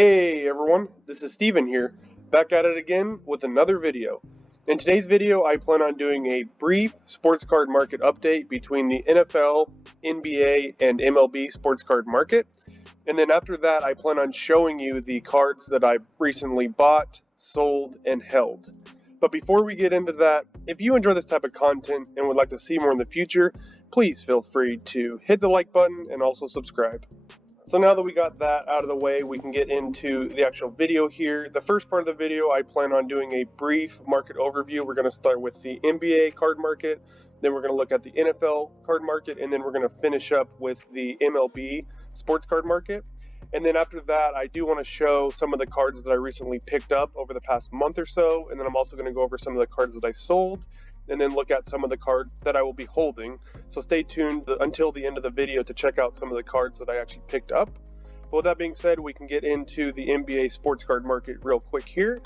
Hey everyone, this is Steven here, back at it again with another video. In today's video, I plan on doing a brief sports card market update between the NFL, NBA, and MLB sports card market. And then after that, I plan on showing you the cards that I recently bought, sold, and held. But before we get into that, if you enjoy this type of content and would like to see more in the future, please feel free to hit the like button and also subscribe. So now that we got that out of the way, we can get into the actual video here. The first part of the video, I plan on doing a brief market overview. We're going to start with the NBA card market, then we're going to look at the NFL card market, and then we're going to finish up with the MLB sports card market. And then after that, I do want to show some of the cards that I recently picked up over the past month or so, and then I'm also going to go over some of the cards that I sold, and then look at some of the cards that I will be holding. So stay tuned until the end of the video to check out some of the cards that I actually picked up. But with that being said, we can get into the NBA sports card market real quick here.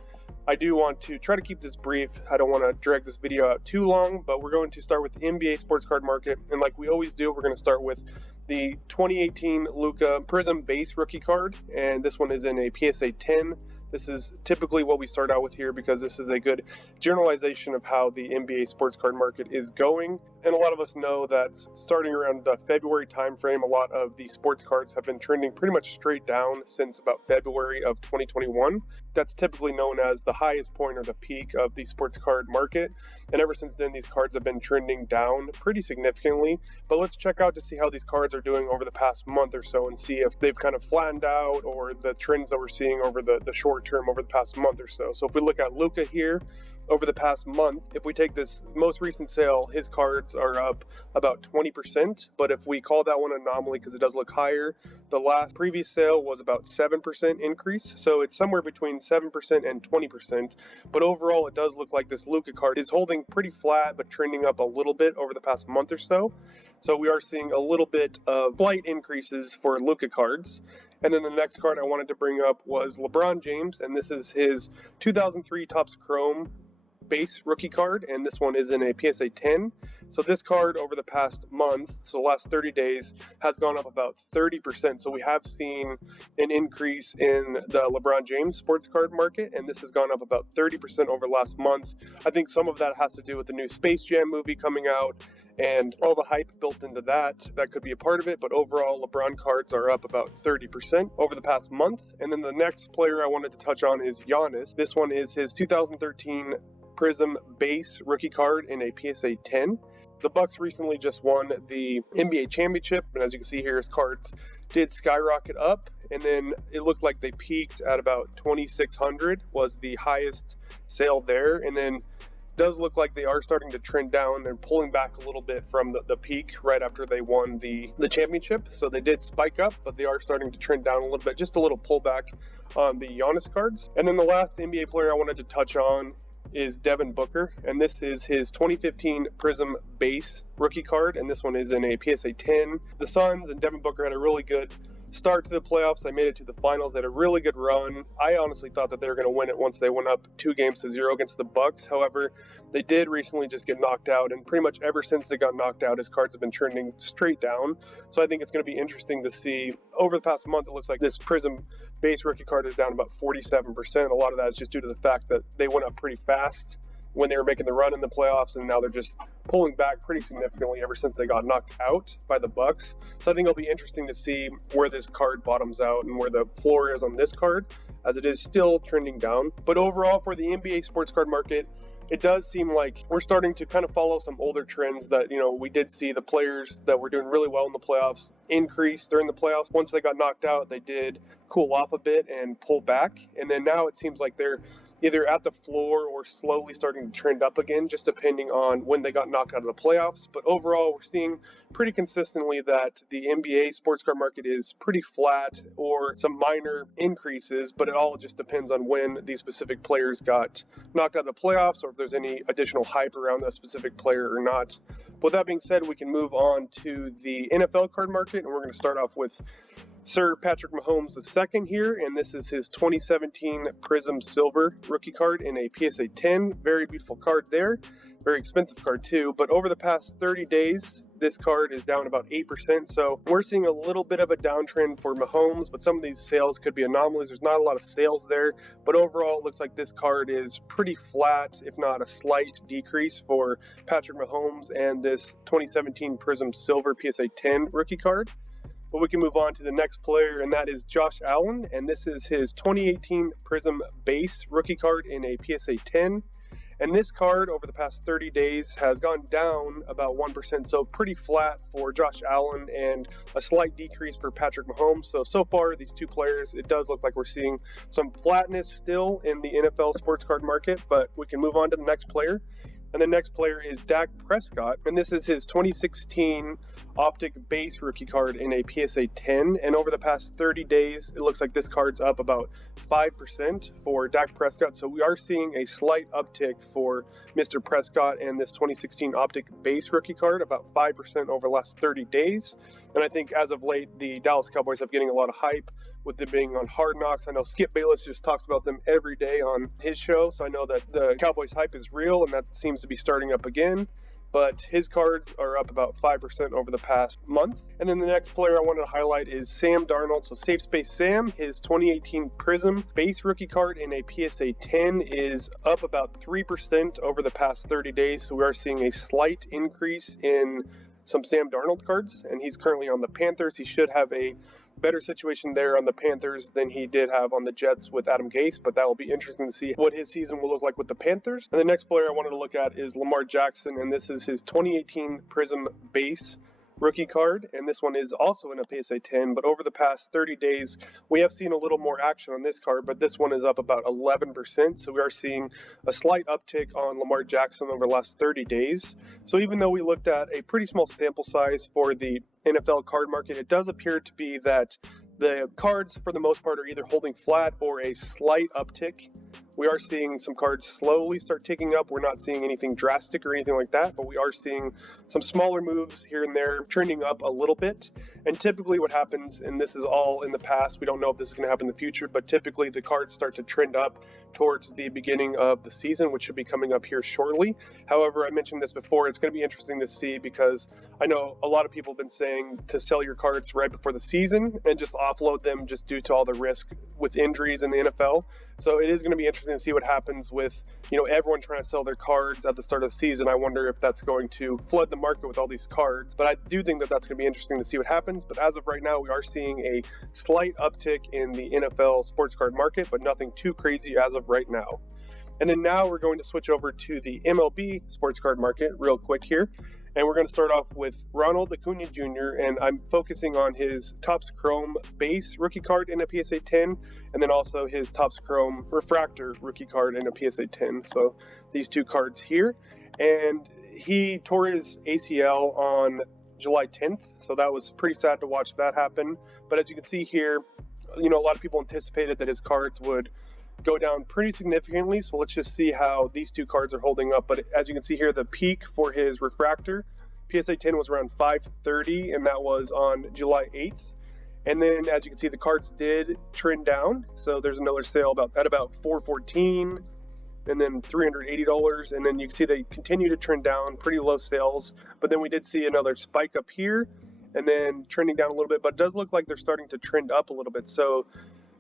I do want to try to keep this brief. I don't want to drag this video out too long, but we're going to start with the NBA sports card market. And like we always do, we're going to start with the 2018 Luka Prizm base rookie card. And this one is in a PSA 10. This is typically what we start out with here because this is a good generalization of how the NBA sports card market is going. And a lot of us know that starting around the February timeframe, a lot of the sports cards have been trending pretty much straight down since about February of 2021. That's typically known as the highest point or the peak of the sports card market. And ever since then, these cards have been trending down pretty significantly. But let's check out to see how these cards are doing over the past month or so and see if they've kind of flattened out or the trends that we're seeing over the short term over the past month or so. So if we look at Luka here, over the past month, if we take this most recent sale, his cards are up about 20%. But if we call that one an anomaly because it does look higher, the last previous sale was about 7% increase. So it's somewhere between 7% and 20%. But overall, it does look like this Luka card is holding pretty flat, but trending up a little bit over the past month or so. So we are seeing a little bit of slight increases for Luka cards. And then the next card I wanted to bring up was LeBron James, and this is his 2003 Topps Chrome base rookie card, and this one is in a PSA 10. So this card over the past month, so the last 30 days, has gone up about 30%. So we have seen an increase in the LeBron James sports card market, and this has gone up about 30% over last month. I think some of that has to do with the new Space Jam movie coming out and all the hype built into that. That could be a part of it, but overall LeBron cards are up about 30% over the past month. And then the next player I wanted to touch on is Giannis. This one is his 2013 Prizm base rookie card in a PSA 10. The Bucks recently just won the NBA championship, and as you can see here, his cards did skyrocket up, and then it looked like they peaked at about 2,600 was the highest sale there, and then does look like they are starting to trend down. They're pulling back a little bit from the peak right after they won the championship. So they did spike up, but they are starting to trend down a little bit, just a little pullback on the Giannis cards. And then the last NBA player I wanted to touch on is Devin Booker, and this is his 2015 Prizm base rookie card, and this one is in a PSA 10. The Suns and Devin Booker had a really good start to the playoffs. They made it to the finals. They had a really good run. I honestly thought that they were going to win it once they went up 2-0 against the Bucks. However, they did recently just get knocked out, and pretty much ever since they got knocked out, his cards have been trending straight down. So I think it's going to be interesting to see. Over the past month, it looks like this Prizm base rookie card is down about 47%. A lot of that is just due to the fact that they went up pretty fast when they were making the run in the playoffs, and now they're just pulling back pretty significantly ever since they got knocked out by the Bucks. So I think it'll be interesting to see where this card bottoms out and where the floor is on this card, as it is still trending down. But overall, for the NBA sports card market, it does seem like we're starting to kind of follow some older trends that, we did see the players that were doing really well in the playoffs increase during the playoffs. Once they got knocked out, they did cool off a bit and pull back. And then now it seems like they're either at the floor or slowly starting to trend up again, just depending on when they got knocked out of the playoffs. But overall, we're seeing pretty consistently that the NBA sports card market is pretty flat or some minor increases, but it all just depends on when these specific players got knocked out of the playoffs or if there's any additional hype around that specific player or not. But with that being said, we can move on to the NFL card market, and we're going to start off with Sir Patrick Mahomes II here, and this is his 2017 Prizm Silver rookie card in a PSA 10. Very beautiful card there. Very expensive card too, but over the past 30 days, this card is down about 8%, so we're seeing a little bit of a downtrend for Mahomes, but some of these sales could be anomalies. There's not a lot of sales there, but overall it looks like this card is pretty flat, if not a slight decrease for Patrick Mahomes and this 2017 Prizm Silver PSA 10 rookie card. But we can move on to the next player, and that is Josh Allen, and this is his 2018 Prizm Base rookie card in a PSA 10. And this card over the past 30 days has gone down about 1%, so pretty flat for Josh Allen and a slight decrease for Patrick Mahomes. So far, these two players, it does look like we're seeing some flatness still in the NFL sports card market, but we can move on to the next player. And the next player is Dak Prescott, and this is his 2016 Optic Base rookie card in a PSA 10. And over the past 30 days, it looks like this card's up about 5% for Dak Prescott. So we are seeing a slight uptick for Mr. Prescott and this 2016 Optic Base rookie card, about 5% over the last 30 days. And I think as of late, the Dallas Cowboys have getting a lot of hype with them being on Hard Knocks. I know Skip Bayless just talks about them every day on his show, so I know that the Cowboys hype is real, and that seems to be starting up again. But his cards are up about 5% over the past month. And then the next player I wanted to highlight is Sam Darnold. So Safe Space Sam, his 2018 Prizm Base rookie card in a PSA 10 is up about 3% over the past 30 days. So we are seeing a slight increase in some Sam Darnold cards, and he's currently on the Panthers. He should have a better situation there on the Panthers than he did have on the Jets with Adam Gase, but that will be interesting to see what his season will look like with the Panthers. And the next player I wanted to look at is Lamar Jackson, and this is his 2018 Prizm Base rookie card, and this one is also in a PSA 10, but over the past 30 days we have seen a little more action on this card, but this one is up about 11%, so we are seeing a slight uptick on Lamar Jackson over the last 30 days. So even though we looked at a pretty small sample size for the NFL card market, it does appear to be that the cards for the most part are either holding flat or a slight uptick. We are seeing some cards slowly start ticking up. We're not seeing anything drastic or anything like that, but we are seeing some smaller moves here and there trending up a little bit. And typically what happens, and this is all in the past, we don't know if this is going to happen in the future, but typically the cards start to trend up towards the beginning of the season, which should be coming up here shortly. However, I mentioned this before, it's going to be interesting to see because I know a lot of people have been saying to sell your cards right before the season and just offload them just due to all the risk with injuries in the NFL. So it is going to be interesting to see what happens with, everyone trying to sell their cards at the start of the season. I wonder if that's going to flood the market with all these cards, but I do think that that's going to be interesting to see what happens. But as of right now, we are seeing a slight uptick in the NFL sports card market, but nothing too crazy as of right now. And then now we're going to switch over to the MLB sports card market real quick here. And we're going to start off with Ronald Acuna Jr., and I'm focusing on his Topps Chrome Base rookie card in a PSA 10, and then also his Topps Chrome Refractor rookie card in a PSA 10. So these two cards here. And he tore his ACL on July 10th, so that was pretty sad to watch that happen. But as you can see here, a lot of people anticipated that his cards would go down pretty significantly, so let's just see how these two cards are holding up. But as you can see here, the peak for his refractor PSA 10 was around 530, and that was on July 8th. And then as you can see, the cards did trend down, so there's another sale at about $414 and then $380, and then you can see they continue to trend down, pretty low sales. But then we did see another spike up here and then trending down a little bit, but it does look like they're starting to trend up a little bit. So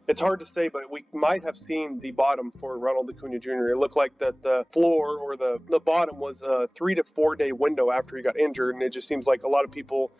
it's hard to say, but we might have seen the bottom for Ronald Acuna Jr. It looked like that the floor or the bottom was a 3 to 4 day window after he got injured, and it just seems like a lot of people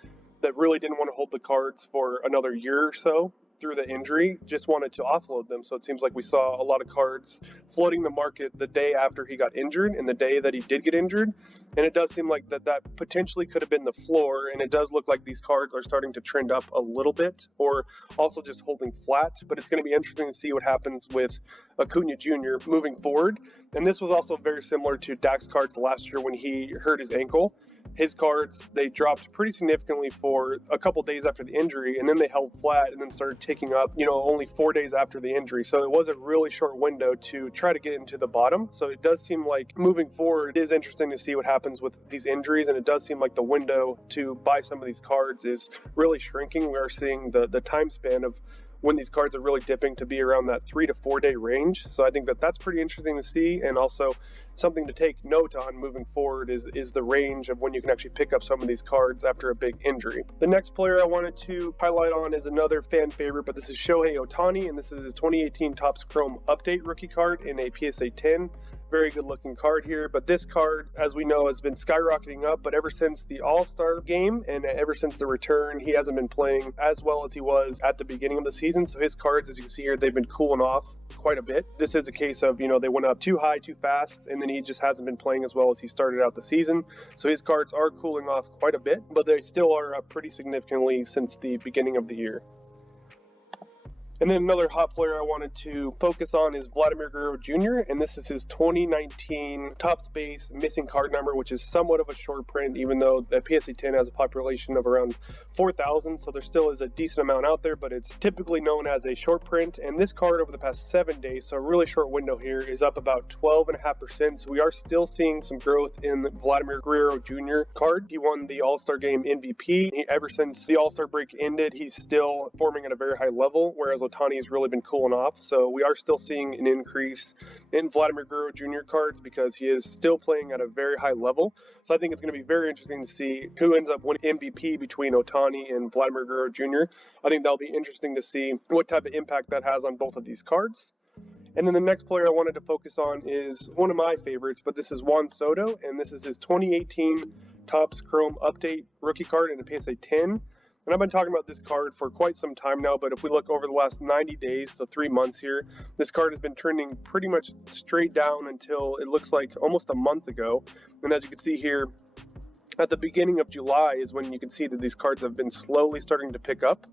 that really didn't want to hold the cards for another year or so through the injury just wanted to offload them. So it seems like we saw a lot of cards flooding the market the day after he got injured and the day that he did get injured. And it does seem like that potentially could have been the floor, and it does look like these cards are starting to trend up a little bit or also just holding flat. But it's going to be interesting to see what happens with Acuna Jr. moving forward. And this was also very similar to Dak's cards last year when he hurt his ankle. His cards, they dropped pretty significantly for a couple days after the injury, and then they held flat and then started ticking up, only 4 days after the injury. So it was a really short window to try to get into the bottom. So it does seem like moving forward, it is interesting to see what happens happens with these injuries, and it does seem like the window to buy some of these cards is really shrinking. We are seeing the time span of when these cards are really dipping to be around that 3 to 4 day range. So I think that that's pretty interesting to see, and also something to take note on moving forward is the range of when you can actually pick up some of these cards after a big injury. The next player I wanted to highlight on is another fan favorite, but this is Shohei Ohtani, and this is his 2018 Topps Chrome Update rookie card in a PSA 10. Very good looking card here, but this card, as we know, has been skyrocketing up, but ever since the All-Star game and ever since the return, he hasn't been playing as well as he was at the beginning of the season. So his cards, as you can see here, they've been cooling off quite a bit. This is a case of, they went up too high too fast, and then he just hasn't been playing as well as he started out the season. So his cards are cooling off quite a bit, but they still are up pretty significantly since the beginning of the year. And then another hot player I wanted to focus on is Vladimir Guerrero Jr., and this is his 2019 Topps base missing card number, which is somewhat of a short print, even though the PSA 10 has a population of around 4,000, so there still is a decent amount out there, but it's typically known as a short print. And this card over the past 7 days, so a really short window here, is up about 12.5%, so we are still seeing some growth in the Vladimir Guerrero Jr. card. He won the All-Star Game MVP. Ever since the All-Star break ended, he's still performing at a very high level, whereas Ohtani has really been cooling off. So we are still seeing an increase in Vladimir Guerrero Jr. cards because he is still playing at a very high level. So I think it's going to be very interesting to see who ends up winning MVP between Ohtani and Vladimir Guerrero Jr. I think that'll be interesting to see what type of impact that has on both of these cards. And then the next player I wanted to focus on is one of my favorites, but this is Juan Soto, and this is his 2018 Topps Chrome Update rookie card in a PSA 10. And I've been talking about this card for quite some time now, but if we look over the last 90 days, so 3 months here, this card has been trending pretty much straight down until it looks like almost a month ago. And as you can see here, at the beginning of July is when you can see that these cards have been slowly starting to pick up.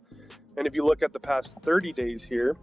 And if you look at the past 30 days here,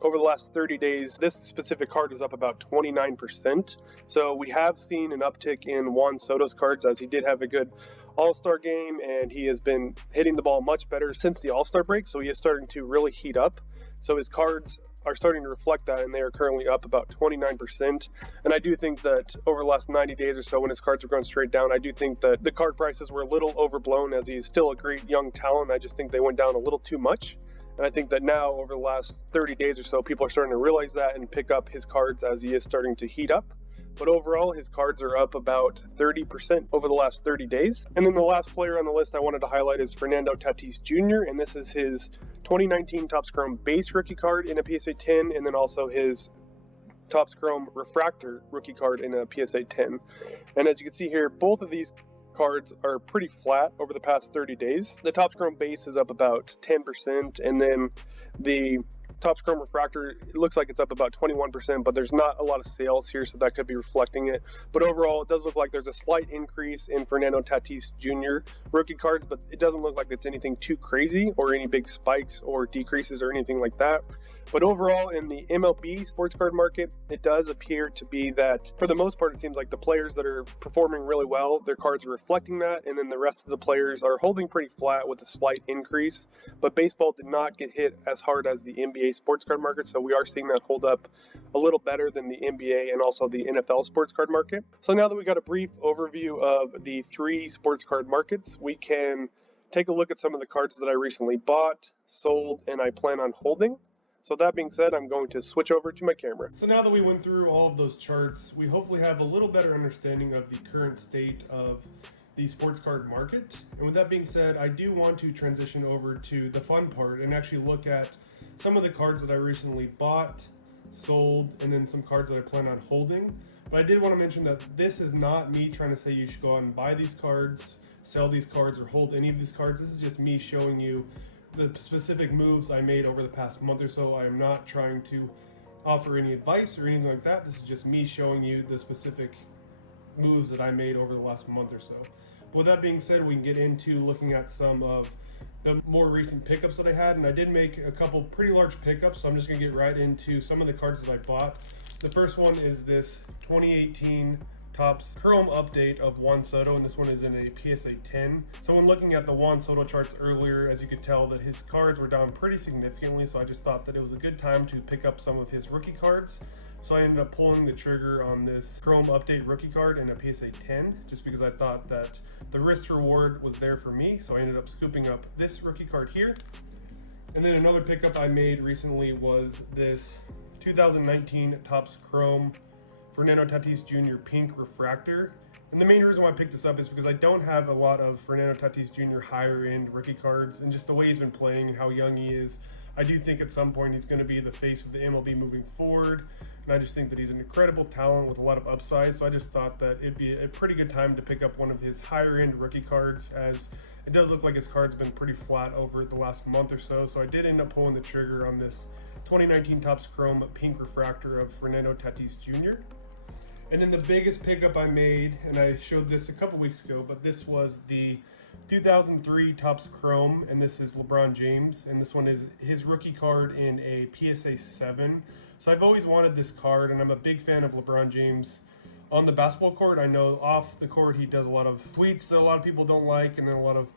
over the last 30 days, this specific card is up about 29%. So we have seen an uptick in Juan Soto's cards, as he did have a good All-Star game, and he has been hitting the ball much better since the All-Star break. So he is starting to really heat up. So his cards are starting to reflect that, and they are currently up about 29%. And I do think that over the last 90 days or so, when his cards are going straight down, I do think that the card prices were a little overblown, as he's still a great young talent. I just think they went down a little too much. And I think that now, over the last 30 days or so, people are starting to realize that and pick up his cards as he is starting to heat up. But overall, his cards are up about 30% over the last 30 days. And then the last player on the list I wanted to highlight is Fernando Tatis Jr., and this is his 2019 Topps Chrome base rookie card in a PSA 10, and then also his Topps Chrome refractor rookie card in a PSA 10. And as you can see here, both of these cards are pretty flat over the past 30 days. The Topps Chrome base is up about 10%, and then the Topps Chrome refractor, it looks like it's up about 21%, but there's not a lot of sales here, so that could be reflecting it. But overall, it does look like there's a slight increase in Fernando Tatis Jr. rookie cards, but it doesn't look like it's anything too crazy or any big spikes or decreases or anything like that. But overall, in the MLB sports card market, it does appear to be that, for the most part, it seems like the players that are performing really well, their cards are reflecting that, and then the rest of the players are holding pretty flat with a slight increase. But baseball did not get hit as hard as the NBA sports card market, so we are seeing that hold up a little better than the NBA and also the NFL sports card market. So now that we got a brief overview of the 3 sports card markets, we can take a look at some of the cards that I recently bought, sold, and I plan on holding. So that being said, I'm going to switch over to my camera. So now that we went through all of those charts, we hopefully have a little better understanding of the current state of the sports card market. And with that being said, I do want to transition over to the fun part and actually look at some of the cards that I recently bought, sold, and then some cards that I plan on holding. But I did want to mention that this is not me trying to say you should go out and buy these cards, sell these cards, or hold any of these cards. This is just me showing you the specific moves I made over the past month or so. I am not trying to offer any advice or anything like that. This is just me showing you the specific moves that I made over the last month or so. But with that being said, we can get into looking at some of the more recent pickups that I had, and I did make a couple pretty large pickups, so I'm just going to get right into some of the cards that I bought. The first one is this 2018 Topps Chrome update of Juan Soto, and this one is in a PSA 10. So when looking at the Juan Soto charts earlier, as you could tell that his cards were down pretty significantly, so I just thought that it was a good time to pick up some of his rookie cards. So I ended up pulling the trigger on this Chrome Update rookie card and a PSA 10, just because I thought that the risk reward was there for me. So I ended up scooping up this rookie card here. And then another pickup I made recently was this 2019 Topps Chrome Fernando Tatis Jr. Pink Refractor. And the main reason why I picked this up is because I don't have a lot of Fernando Tatis Jr. higher end rookie cards, and just the way he's been playing and how young he is, I do think at some point he's going to be the face of the MLB moving forward. And I just think that he's an incredible talent with a lot of upside. So I just thought that it'd be a pretty good time to pick up one of his higher end rookie cards, as it does look like his card's been pretty flat over the last month or so. So I did end up pulling the trigger on this 2019 Topps Chrome Pink Refractor of Fernando Tatis Jr. And then the biggest pickup I made, and I showed this a couple weeks ago, but this was the 2003 Topps Chrome, and this is LeBron James, and this one is his rookie card in a PSA 7. So I've always wanted this card, and I'm a big fan of LeBron James on the basketball court. I know off the court he does a lot of tweets that a lot of people don't like, and then a lot of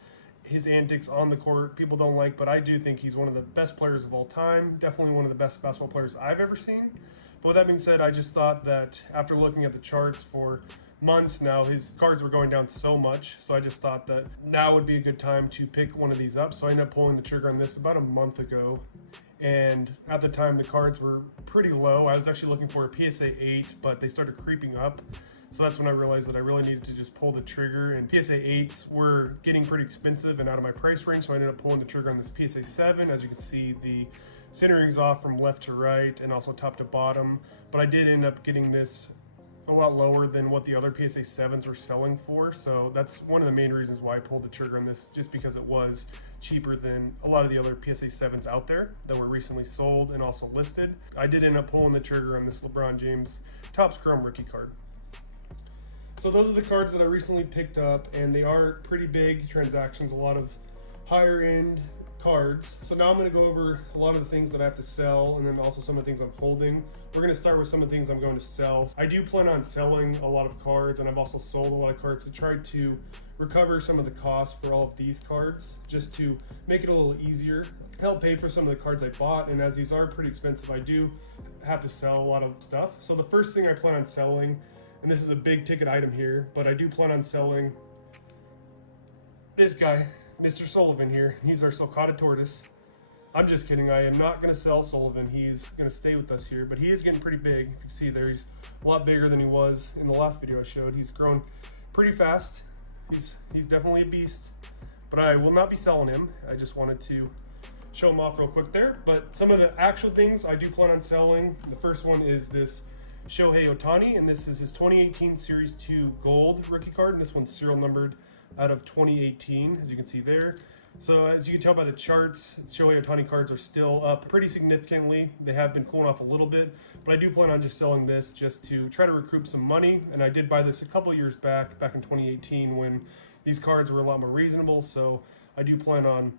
his antics on the court people don't like, but I do think he's one of the best players of all time, definitely one of the best basketball players I've ever seen. But with that being said, I just thought that after looking at the charts for months now, his cards were going down so much, so I just thought that now would be a good time to pick one of these up. So I ended up pulling the trigger on this about a month ago, and at the time the cards were pretty low. I was actually looking for a PSA 8, but they started creeping up, so that's when I realized that I really needed to just pull the trigger, and PSA 8s were getting pretty expensive and out of my price range, so I ended up pulling the trigger on this PSA 7. As you can see, the centering's off from left to right and also top to bottom, but I did end up getting this a lot lower than what the other PSA 7s were selling for. So that's one of the main reasons why I pulled the trigger on this, just because it was cheaper than a lot of the other PSA 7s out there that were recently sold and also listed. I did end up pulling the trigger on this LeBron James Topps Chrome rookie card. So those are the cards that I recently picked up, and they are pretty big transactions, a lot of higher end cards. So now I'm going to go over a lot of the things that I have to sell, and then also some of the things I'm holding. We're going to start with some of the things I'm going to sell. I do plan on selling a lot of cards, and I've also sold a lot of cards to try to recover some of the costs for all of these cards, just to make it a little easier, help pay for some of the cards I bought. And as these are pretty expensive, I do have to sell a lot of stuff. So the first thing I plan on selling, and this is a big ticket item here, but I do plan on selling this guy, Mr. Sullivan here. He's our Sulcata tortoise. I'm just kidding. I am not going to sell Sullivan. He's going to stay with us here, but he is getting pretty big. If you can see there, he's a lot bigger than he was in the last video I showed. He's grown pretty fast. He's definitely a beast, but I will not be selling him. I just wanted to show him off real quick there. But some of the actual things I do plan on selling, the first one is this Shohei Ohtani, and this is his 2018 Series 2 Gold rookie card, and this one's serial numbered out of 2018, as you can see there. So as you can tell by the charts, Shohei Ohtani cards are still up pretty significantly. They have been cooling off a little bit, but I do plan on just selling this just to try to recoup some money. And I did buy this a couple years back in 2018, when these cards were a lot more reasonable. So I do plan on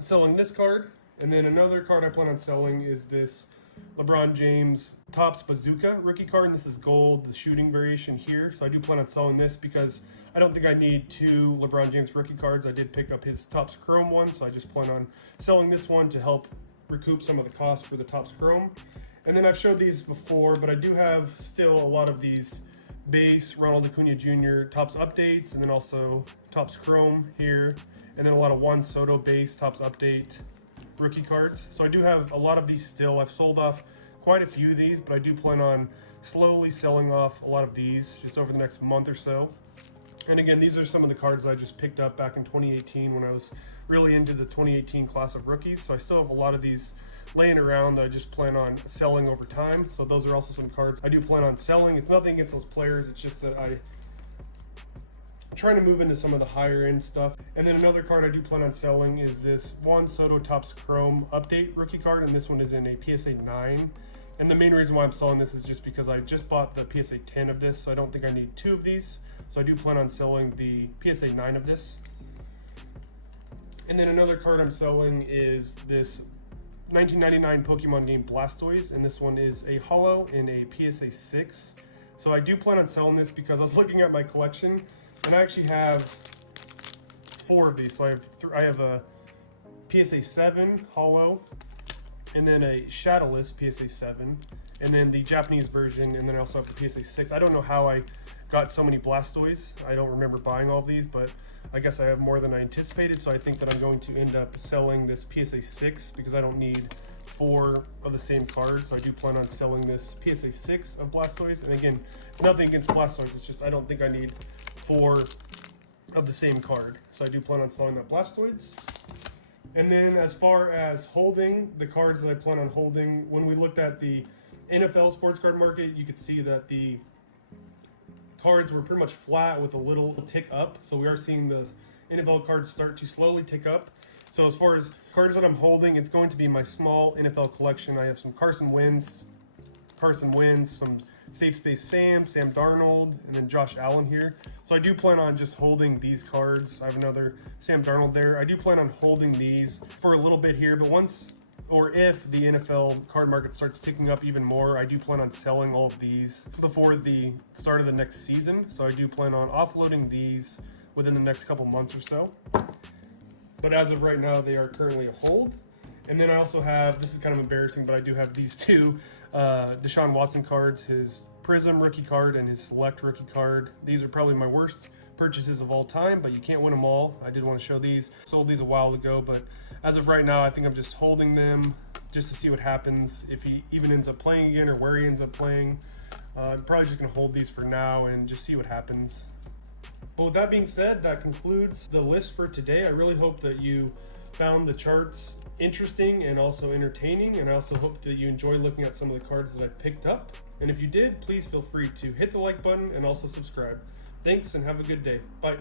selling this card. And then another card I plan on selling is this LeBron James Topps Bazooka rookie card, and this is gold, the shooting variation here. So I do plan on selling this because I don't think I need two LeBron James rookie cards. I did pick up his Topps Chrome one, so I just plan on selling this one to help recoup some of the costs for the Topps Chrome. And then I've showed these before, but I do have still a lot of these base Ronald Acuna Jr. Topps updates, and then also Topps Chrome here, and then a lot of Juan Soto base Topps update rookie cards. So I do have a lot of these still. I've sold off quite a few of these, but I do plan on slowly selling off a lot of these just over the next month or so. And again, these are some of the cards that I just picked up back in 2018 when I was really into the 2018 class of rookies. So I still have a lot of these laying around that I just plan on selling over time. So those are also some cards I do plan on selling. It's nothing against those players, it's just that I'm trying to move into some of the higher end stuff. And then another card I do plan on selling is this Juan Soto Topps Chrome update rookie card, and this one is in a PSA 9. And the main reason why I'm selling this is just because I just bought the PSA 10 of this, so I don't think I need two of these. So I do plan on selling the PSA 9 of this. And then another card I'm selling is this 1999 Pokemon game Blastoise, and this one is a holo in a PSA 6. So I do plan on selling this because I was looking at my collection, and I actually have 4 of these. So I have a PSA 7 holo, and then a Shadowless PSA 7, and then the Japanese version, and then I also have the PSA 6. I don't know how I got so many Blastoise. I don't remember buying all of these, but I guess I have more than I anticipated, so I think that I'm going to end up selling this PSA 6 because I don't need 4 of the same cards. So I do plan on selling this PSA 6 of Blastoise. And again, it's nothing against Blastoise, it's just I don't think I need 4 of the same card. So I do plan on selling that Blastoise. And then as far as holding the cards that I plan on holding, when we looked at the NFL sports card market, you could see that the cards were pretty much flat with a little tick up. So we are seeing the NFL cards start to slowly tick up. So as far as cards that I'm holding, it's going to be my small NFL collection. I have some Carson Wentz, some Safe Space Sam Darnold, and then Josh Allen here. So I do plan on just holding these cards. I have another Sam Darnold there. I do plan on holding these for a little bit here, but once or if the NFL card market starts ticking up even more, I do plan on selling all of these before the start of the next season. So I do plan on offloading these within the next couple months or so. But as of right now, they are currently a hold. And then I also have, this is kind of embarrassing, but I do have these two Deshaun Watson cards, his Prizm rookie card and his Select rookie card. These are probably my worst purchases of all time, but you can't win them all. I did want to show these. Sold these a while ago, but as of right now, I think I'm just holding them just to see what happens. If he even ends up playing again or where he ends up playing. I'm probably just going to hold these for now and just see what happens. But with that being said, that concludes the list for today. I really hope that you found the charts interesting and also entertaining, and I also hope that you enjoy looking at some of the cards that I picked up. And if you did, please feel free to hit the like button and also subscribe. Thanks and have a good day. Bye.